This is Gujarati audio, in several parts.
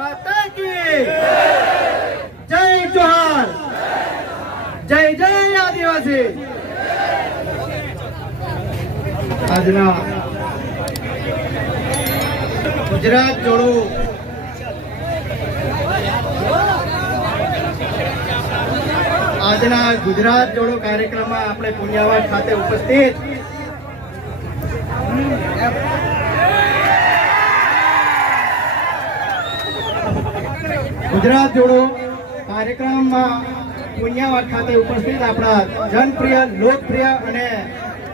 માતા કી જય જોહાર! જય જય આદિવાસી! આજના ગુજરાત જોડો આજના ગુજરાત જોડો કાર્યક્રમમાં આપણે પુણ્યાવાડ ખાતે ઉપસ્થિત. ગુજરાત જોડો કાર્યક્રમમાં પુણ્યાવાડ ખાતે ઉપસ્થિત આપણા જનપ્રિય, લોકપ્રિય અને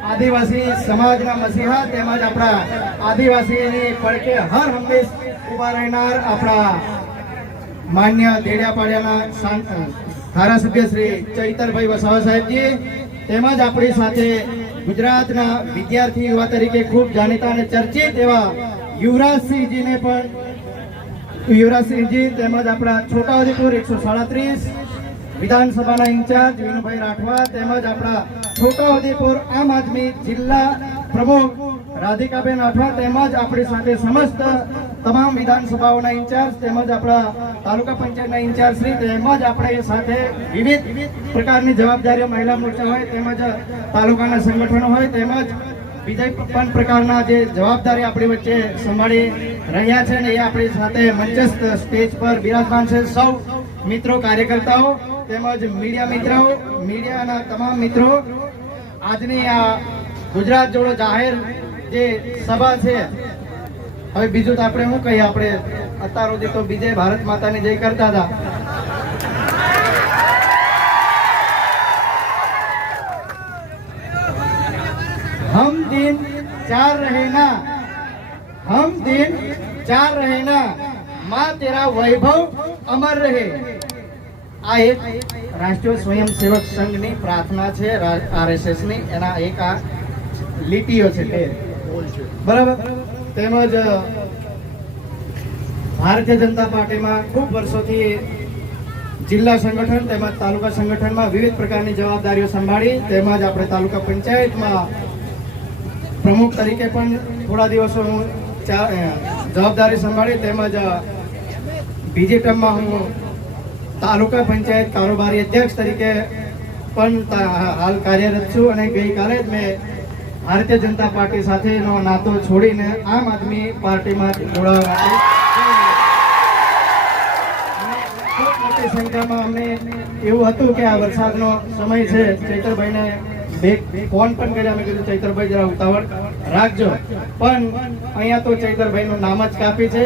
આદિવાસી સમાજના મસીહા તેમજ આપણા આદિવાસીની પડકે હર હંમેશ ઊભા રહેનાર આપણા માન્ય દેડિયાપાડિયાના ધારાસભ્ય શ્રી ચૈતરભાઈ વસાવા સાહેબજી તેમજ આપણી સાથે ગુજરાતના વિદ્યાર્થી યુવા તરીકે ખૂબ જાણીતા અને ચર્ચિત એવા યુવરાજસિંહજીને પણ યુવરાજસિંહજી તેમજ આપણા છોટાઉદેપુર એકસો સાડત્રીસ વિધાનસભાના ઇન્ચાર્જ વિનુભાઈ રાઠવા તેમજ આપણા છોટાઉદેપુર આમ આદમી જિલ્લા પ્રમુખ રાધિકાબેન રાઠવા તેમજ આપણી સાથે સમસ્ત તમામ વિધાનસભાઓના ઇન્ચાર્જ તેમજ આપણા તાલુકા પંચાયતના ઇન્ચાર્જ શ્રી તેમજ આપણે સાથે વિવિધ પ્રકારની જવાબદારીઓ મહિલા મોરચા હોય તેમજ તાલુકાના સંગઠનો હોય તેમજ બીજા પણ પ્રકારના જે જવાબદારી આપણી વચ્ચે સંભાળી રહ્યા છે ને એ આપણી સાથે મંચસ્થ સ્ટેજ પર બિરાજમાન છે સૌ મિત્રો, કાર્યકર્તાઓ તેમજ મીડિયા મિત્રો મીડિયાના તમામ મિત્રો. આજની આ ગુજરાત જોડો જાહેર જે સભા છે, હવે બીજું તો આપણે શું કહીએ? આપણે અત્યાર સુધી તો બીજે ભારત માતાની જય કરતા હતા हम दिन चार रहना हम दिन चार रहना माँ तेरा वैभव अमर રહે આ એક રાષ્ટ્રીય સ્વયંસેવક સંઘની પ્રાર્થના છે આરએસએસ ની એના એક આ લીટીઓ છે તે બરાબર તેમજ ભારતીય જનતા પાર્ટીમાં ખૂબ વર્ષોથી જિલ્લા સંગઠન તેમજ તાલુકા સંગઠનમાં વિવિધ પ્રકારની જવાબદારીઓ સંભાળી તેમજ આપણે તાલુકા પંચાયતમાં પ્રમુખ તરીકે પણ થોડા દિવસો હું જવાબદારી સંભાળી તેમજ બીજી ટર્મમાં હું તાલુકા પંચાયત કારોબારી અધ્યક્ષ તરીકે પણ હાલ કાર્યરત છું અને ગઈકાલે જ મેં ભારતીય જનતા પાર્ટી સાથેનો નાતો છોડીને આમ આદમી પાર્ટીમાં જોડાવા મોટી સંખ્યામાં અમને એવું હતું કે આ વરસાદનો સમય છે. ચૈતરભાઈને બે ફોન પણ કર્યા, અમે કીધું, ચૈતરભાઈ, જરા ઉતાવળ રાખજો. પણ અહીંયા તો ચૈતરભાઈનું નામ જ કાપી છે.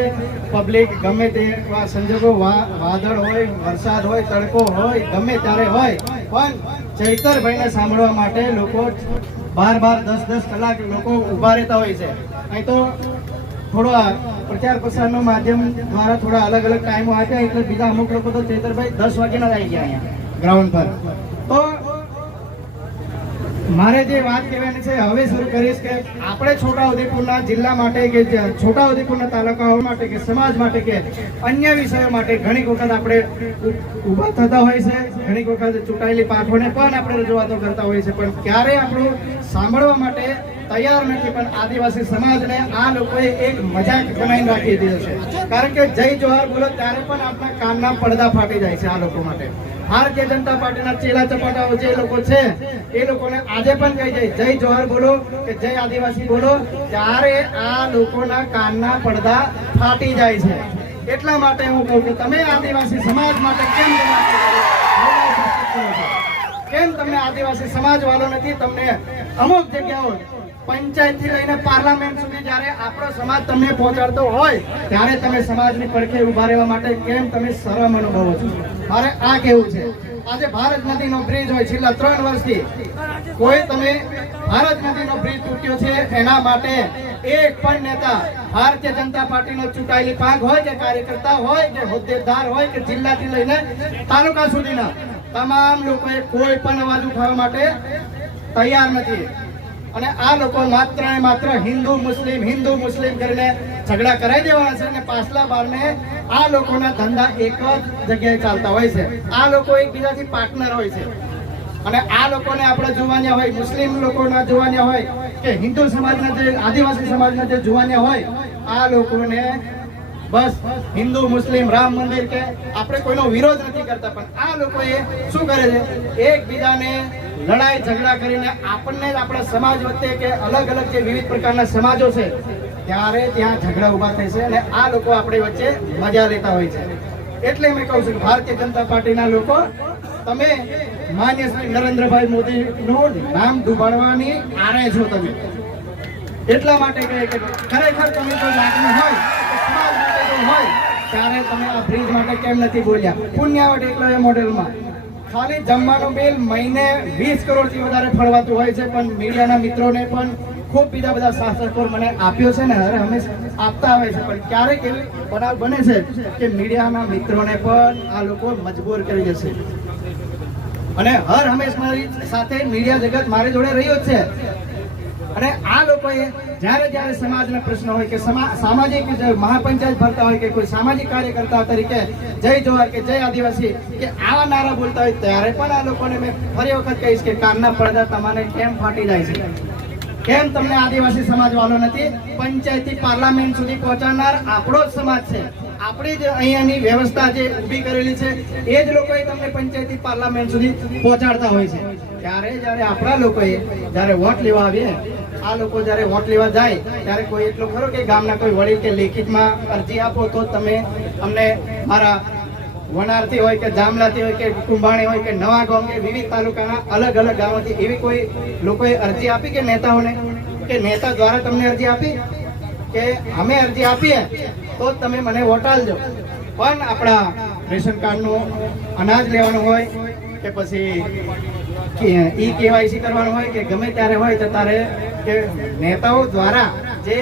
પબ્લિક ગમે તે સંજોગો વાદળ હોય, વરસાદ હોય, તડકો હોય, ગમે ત્યારે હોય, પણ ચૈતરભાઈને સાંભળવા માટે લોકો બાર બાર દસ દસ કલાક લોકો ઊભા રહેતા હોય છે. અહીં તો થોડો પ્રચાર પ્રસારનો માધ્યમ દ્વારા થોડા અલગ અલગ ટાઈમો આપ્યા. એટલે બીજા અમુક લોકો તો ચૈતરભાઈ દસ વાગ્યાના આવી ગયા અહીંયા ગ્રાઉન્ડ પર. તો મારે જે વાત કહેવાની છે, હવે શરૂ કરીશ કે આપણે છોટાઉદેપુરના જિલ્લા માટે કે છોટાઉદેપુરના તાલુકાઓ માટે કે સમાજ માટે કે અન્ય વિષયો માટે ઘણી વખત આપણે ઊભા થતા હોય છે, ઘણી વખત ચૂંટાયેલી પાઠોને પણ આપણે રજૂઆતો કરતા હોય છે. પણ ક્યારે આપણું સાંભળવા માટે તૈયાર નથી, પણ આદિવાસી સમાજને આ લોકોએ એક મજાક બનાવી રાખી દીધો છે. કારણ કે જય જોહાર બોલો ત્યારે પણ આપણા કાનના પડદા ફાટી જાય છે આ લોકો માટે. ભારતીય જનતા પાર્ટીના ચેલા ચપાટાઓ જે લોકો છે, એ લોકોને આજે પણ કહી જાય જય જોહાર બોલો કે જય આદિવાસી બોલો, ત્યારે આ લોકોના કાનના પડદા ફાટી જાય છે. એટલા માટે હું કહું કે તમે આદિવાસી સમાજ માટે કેમ? કેમ તમને આદિવાસી સમાજ વાળો નથી? તમને અમુક જગ્યાઓ પંચાયતથી લઈને પાર્લામેન્ટ સુધી જ્યારે આપણો સમાજ તમને પહોંચાડતો હોય, ત્યારે તમે સમાજની પડખે ઊભા રહેવા માટે કેમ તમે શરમ અનુભવો છો? મારે આ કેવું છે. આજે ભારત નદીનો બ્રિજ હોય, છેલ્લા ત્રણ વર્ષથી કોઈ તમે ભારત નદીનો બ્રિજ તૂટ્યો છે, એના માટે એક પણ નેતા ભારતીય જનતા પાર્ટીનો ચૂંટાયેલી પાંખ હોય કે કાર્યકર્તા હોય કે હોદ્દેદાર હોય કે જિલ્લાથી લઈને તાલુકા સુધીના તમામ લોકોએ કોઈ પણ અવાજ ઉઠાવવા માટે તૈયાર નથી. અને આ લોકો માત્ર ને માત્ર હિન્દુ, મુસ્લિમ હિન્દુ, મુસ્લિમ કરીને ઝઘડા કરાઈ દેવાના છે અને પાછલા બારને આ લોકોના ધંધા એક જ જગ્યાએ ચાલતા હોય છે. આ લોકો એકબીજાથી પાર્ટનર હોય છે. અને આ લોકોને આપણે જોવાના હોય, મુસ્લિમ લોકોના જોવાના હોય કે હિન્દુ સમાજના જે આદિવાસી સમાજના જે જોવાના હોય, આ લોકોને બસ, હિન્દુ, મુસ્લિમ, રામ મંદિર કે આપણે કોઈનો વિરોધ નથી કરતા, પણ આ લોકોએ શું કરે છે? એકબીજાને લડાઈ, ઝઘડા કરીને આપણને જ આપણા સમાજ વચ્ચે કે અલગ અલગ જે વિવિધ પ્રકારના સમાજો છે, ત્યારે ત્યાં ઝઘડા ઊભા થાય છે અને આ લોકો આપણી વચ્ચે મજા લેતા હોય છે. એટલે મેં કહું છું ભારતીય જનતા પાર્ટીના લોકો, તમે માન્ય શ્રી નરેન્દ્રભાઈ મોદીનું નામ ડૂબાડવાની આરે છો તમે. એટલા માટે કહે કે ખરેખર તમે કોઈ લાગણી હોય સમાજ હોય, ત્યારે તમે આ બ્રિજ માટે કેમ નથી બોલ્યા? પુણ્યાવટ એ મોડેલમાં. ખાલી જમવાનું બિલ મહિને વીસ કરોડથી વધારે ફળવાતું હોય છે, પણ મીડિયાના મિત્રોને પણ ખૂબ બીજા બધા શાસકો મને આપ્યો છે ને, હરે હંમેશા આપતા આવે છે. પણ ક્યારેક એવી બનાવ બને છે કે મીડિયાના મિત્રોને પણ આ લોકો મજબૂર કરી દેશે અને હર હંમેશ મારી સાથે મીડિયા જગત મારી જોડે રહ્યો જ છે. અને આ લોકોએ જ્યારે જ્યારે સમાજના પ્રશ્ન હોય કે સમા- સામાજિક મહાપંચાયત ભરતા હોય કે કોઈ સામાજિક કાર્યકર્તા તરીકે જય જોહર કે જય આદિવાસી કે આવા નારા બોલતા હોય ત્યારે પણ આ લોકોને મેં ફરી વખત કહીશ કે કાનના પડદા તમારે કેમ ફાટી જાય છે? કેમ તમને આદિવાસી સમાજ વાલો નથી? પંચાયતી પાર્લામેન્ટ સુધી પહોંચાડનાર આપણો જ સમાજ છે. આપણી જ અહીંયાની વ્યવસ્થા જે ઊભી કરેલી છે, એ જ લોકોએ તમને પંચાયતી પાર્લામેન્ટ સુધી પહોંચાડતા હોય છે. ત્યારે જ્યારે આપણા લોકોએ જ્યારે વોટ લેવા આવીએ આ લોકો જ્યારે વોટ લેવા જાય, ત્યારે કોઈ એટલો ખરો કે ગામના કોઈ વડીલ કે લેખિતમાં અરજી આપો તો તમે અમને મારા વનારથી હોય કે જામલાથી હોય કે કુંભાણી હોય કે નવા ગામ કે વિવિધ તાલુકાના અલગ અલગ ગામોથી એવી કોઈ લોકોએ અરજી આપી કે નેતાઓને? કે નેતા દ્વારા તમને અરજી આપી? કે અમે અરજી આપીએ તો તમે મને વોટ આલજો પણ આપણા રેશન કાર્ડનું અનાજ લેવાનું હોય કે પછી ઈ કેવાયસી કરવાનું હોય કે ગમે ત્યારે હોય તો તારે કે નેતાઓ દ્વારા જે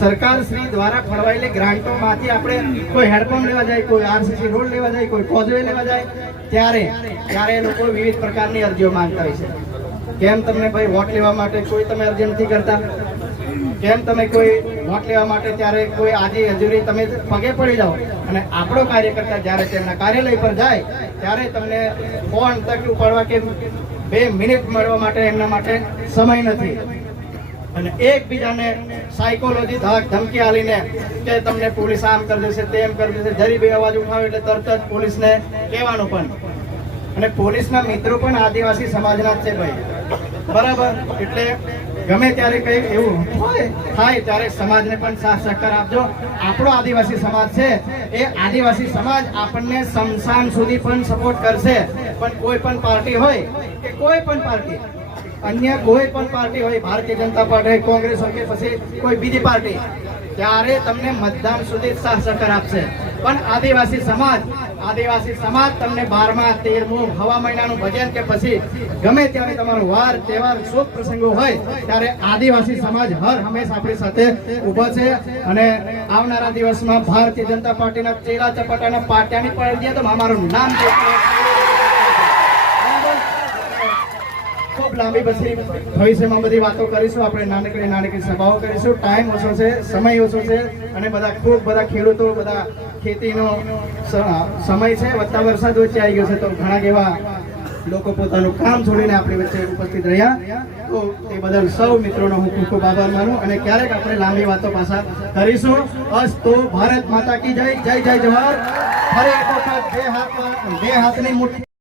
સરકાર શ્રી દ્વારા ફળવાયેલી ગ્રાન્ટોમાંથી આપણે કોઈ હેડપંપ લેવા જાય, કોઈ આરસીસી રોડ લેવા જાય, કોઈ કોઝવે લેવા જાય, ત્યારે ત્યારે એ લોકો વિવિધ પ્રકારની અરજીઓ માંગતા હોય છે. કેમ તમને ભાઈ વોટ લેવા માટે કોઈ તમે અરજી નથી કરતા? કેમ તમે કોઈ વોટ લેવા માટે ત્યારે કોઈ આજે હજુરી તમે પગે પડી જાઓ અને આપણો કાર્યકર્તા જ્યારે તેમના કાર્યાલય પર જાય, ત્યારે તમને ફોન તકલીફ પડવા કે બે મિનિટ મળવા માટે એમના માટે સમય નથી. અને એકબીજાને સાયકોલોજી ધાક ધમકી આલીને કે તમને પોલીસ આમ કરી દેશે, તેમ કરી દેશે, જરી બે અવાજ ઉઠાવે એટલે તરત જ પોલીસને કહેવાનું પણ. અને પોલીસના મિત્રો પણ આદિવાસી સમાજના જ છે ભાઈ. બરાબર? એટલે ગમે ત્યારે કઈ એવું હોય, થાય ત્યારે સમાજને પણ સાથ સહકાર આપજો. આપણો આદિવાસી સમાજ છે, એ આદિવાસી સમાજ આપણને સમસાન સુધી પણ સપોર્ટ કરશે. પણ કોઈ પણ પાર્ટી હોય કે કોઈ પણ પાર્ટી, અન્ય કોઈ પણ પાર્ટી હોય, ભારતીય જનતા પાર્ટી, કોંગ્રેસ હોય કે પછી કોઈ બીજી પાર્ટી, ત્યારે તમને મતદાન સુધી સાથ સહકાર આપશે. પણ આદિવાસી સમાજ આદિવાસી સમાજ તમને બારમા, તેરમું હવા મહિનાનું ભજન કે પછી ગમે ત્યારે તમારો વાર, તહેવાર શુભ પ્રસંગો હોય, ત્યારે આદિવાસી સમાજ હર હંમેશા આપણી સાથે ઊભો છે. અને આવનારા દિવસમાં ભારતીય જનતા પાર્ટીના ચેલા ચપાટાના પાટિયાની પણ તો અમારું નામ ખૂબ લાંબી પછી ભવિષ્યમાં બધી વાતો કરીશું. આપણે નાનકડી નાનકડી સભાઓ કરીશું. ટાઈમ ઓછો છે, સમય ઓછો છે. અને બધા ખૂબ બધા ખેડૂતો, બધા ખેતીનો સમય છે વધતા વરસાદ વચ્ચે આવી ગયો છે, તો ઘણા એવા લોકો પોતાનું કામ છોડીને આપણી વચ્ચે ઉપસ્થિત રહ્યા. તો એ બદલ સૌ મિત્રોનો હું ખૂબ ખૂબ આભાર માનું અને ક્યારેક આપણે લાંબી વાતો પાછા કરીશું. અસ્તુ ભારત માતા કી જય જય જય જવાહર. ફરી એક વખત બે હાથની મુઠ્ઠી